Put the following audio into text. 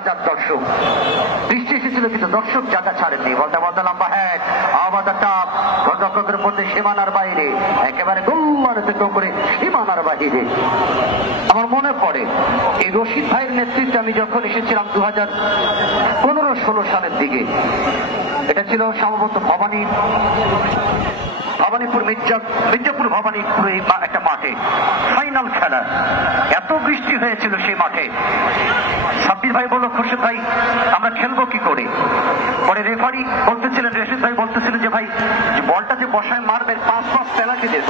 হাজার দর্শক। বৃষ্টি এসেছিল কিন্তু দর্শক জায়গা ছাড়েননি। বলতে বলতে লম্বা হ্যাট, আবাদার টাপ, গোলরক্ষকের মধ্যে সীমানার বাইরে, একেবারে গোলমারিত করে সীমানার বাইরে। আমার মনে পড়ে এই রশিদ ভাইয়ের নেতৃত্বে আমি যখন এসেছিলাম 2015-16 সালের দিকে, এটা ছিল সম্ভবত ভবানীপুর মির্জাপুর ভবানীপুরে একটা মাঠে ফাইনাল খেলা। এত বৃষ্টি হয়েছিল সেই মাঠে। সাব্বির ভাই বলল, খুরশেদ ভাই আমরা খেলবো কি করে? পরে রেফারি বলতেছিলেন, রশিদ ভাই বলতেছিলেন যে ভাই বলটা যে বসায় মারবে 5 পেনাল্টি দিয়ে।